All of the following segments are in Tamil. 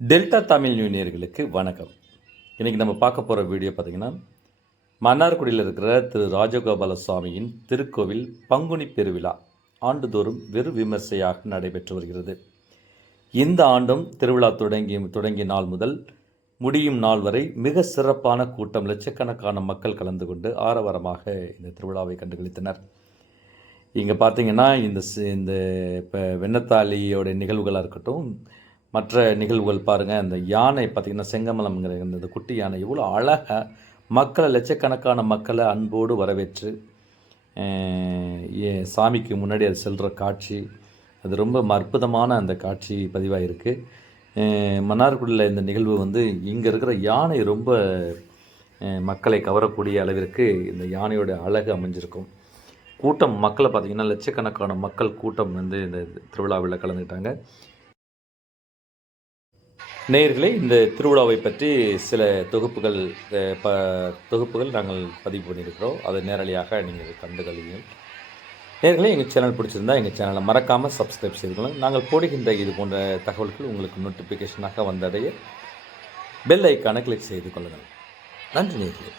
டெல்டா தமிழ் யூனியர்களுக்கு வணக்கம். இன்றைக்கி நம்ம பார்க்க போகிற வீடியோ பார்த்திங்கன்னா மன்னார்குடியில் இருக்கிற திரு ராஜகோபால சுவாமியின் திருக்கோவில் பங்குனி பெருவிழா ஆண்டுதோறும் வெறு விமர்சையாக நடைபெற்று வருகிறது. இந்த ஆண்டும் திருவிழா தொடங்கி தொடங்கிய நாள் முதல் முடியும் நாள் வரை மிக சிறப்பான கூட்டம் லட்சக்கணக்கான மக்கள் கலந்து கொண்டு ஆரவாரமாக இந்த திருவிழாவை கண்டுகளித்தனர். இங்கே பார்த்தீங்கன்னா இந்த இந்த இப்போ வெண்ணத்தாளியோட நிகழ்வுகளாக இருக்கட்டும் மற்ற நிகழ்வுகள் பாருங்கள் அந்த யானை பார்த்திங்கன்னா செங்கமலம்ங்கிற இந்த குட்டி யானை இவ்வளோ அழகாக மக்களை லட்சக்கணக்கான மக்களை அன்போடு வரவேற்று ஏ- சாமிக்கு முன்னாடி அது செல்கிற காட்சி அது ரொம்ப அற்புதமான அந்த காட்சி பதிவாக இருக்குது மன்னார்குடியில் இந்த நிகழ்வு வந்து இங்கே இருக்கிற யானை ரொம்ப மக்களை கவரக்கூடிய அளவிற்கு இந்த யானையோட அழகு அமைஞ்சிருக்கும். கூட்டம் மக்களை பார்த்திங்கன்னா லட்சக்கணக்கான மக்கள் கூட்டம் வந்து இந்த திருவிழாவில் கலந்துக்கிட்டாங்க. நேயர்களே இந்த திருவிழாவை பற்றி சில தொகுப்புகள் ப தொகுப்புகள் நாங்கள் பதிவு பண்ணியிருக்கிறோம். அதை நேரடியாக நீங்கள் கண்டுகளியும் நேர்களே எங்கள் சேனல் பிடிச்சிருந்தா எங்கள் சேனலை மறக்காமல் சப்ஸ்கிரைப் செய்துக்கொள்ளுங்கள் நாங்கள் போடுகின்ற இது போன்ற தகவல்கள் உங்களுக்கு நோட்டிஃபிகேஷனாக வந்தடைய பெல் ஐக்கானை கிளிக் செய்து கொள்ளுங்கள். நன்றி நேர்களே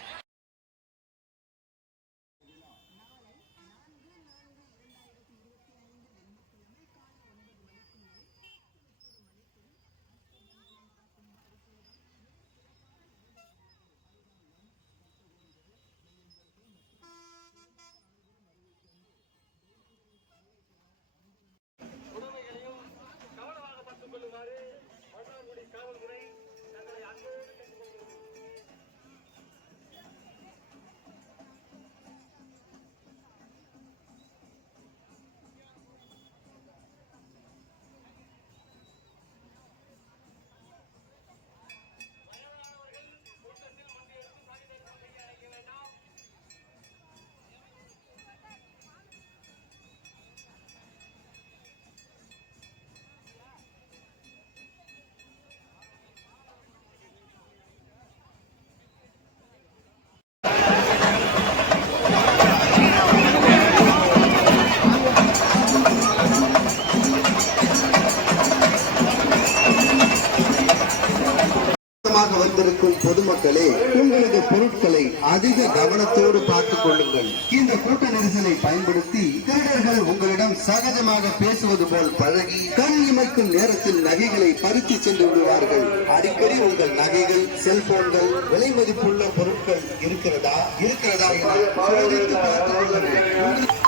கூட்டமாக வந்திருக்கும் பொதுமக்களே உங்களது பொருட்களை அதிக கவனத்தோடு பார்த்துக் கொள்ளுங்கள். இந்த கூட்ட நெரிசலை பயன்படுத்தி திருடர்கள் உங்களிடம் சகஜமாக பேசுவது போல் பழகி கண் இமைக்கும் நேரத்தில் நகைகளை பறித்து சென்று விடுவார்கள். அடிக்கடி உங்கள் நகைகள் செல்போன்கள் விலை மதிப்புள்ள பொருட்கள் இருக்கிறதா? இருக்கிறதா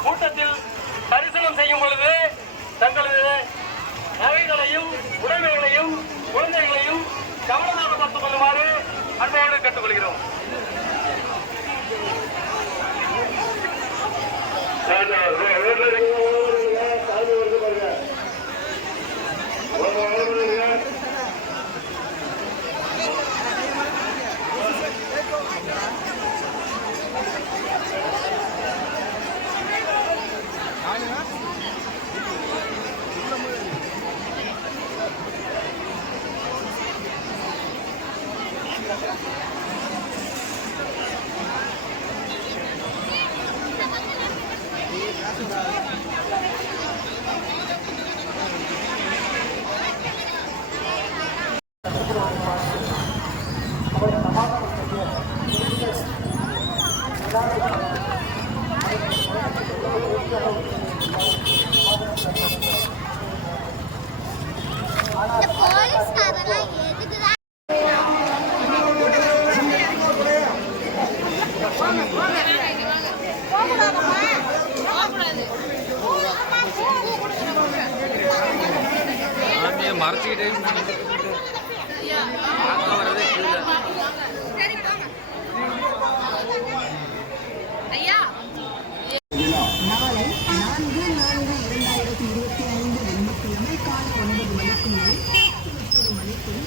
கூட்டத்தில் தரிசனம் செய்யும் பொழுது தங்களது நகைகளையும் இந்த அப்படியே மறைச்சிக்கிட்டே வரதே நாளை நான்கு நான்கு இரண்டாயிரத்தி இருபத்தி ஐந்து வெள்ளிக்கிழமை காலை ஒன்பது மணிக்கு மணிக்கு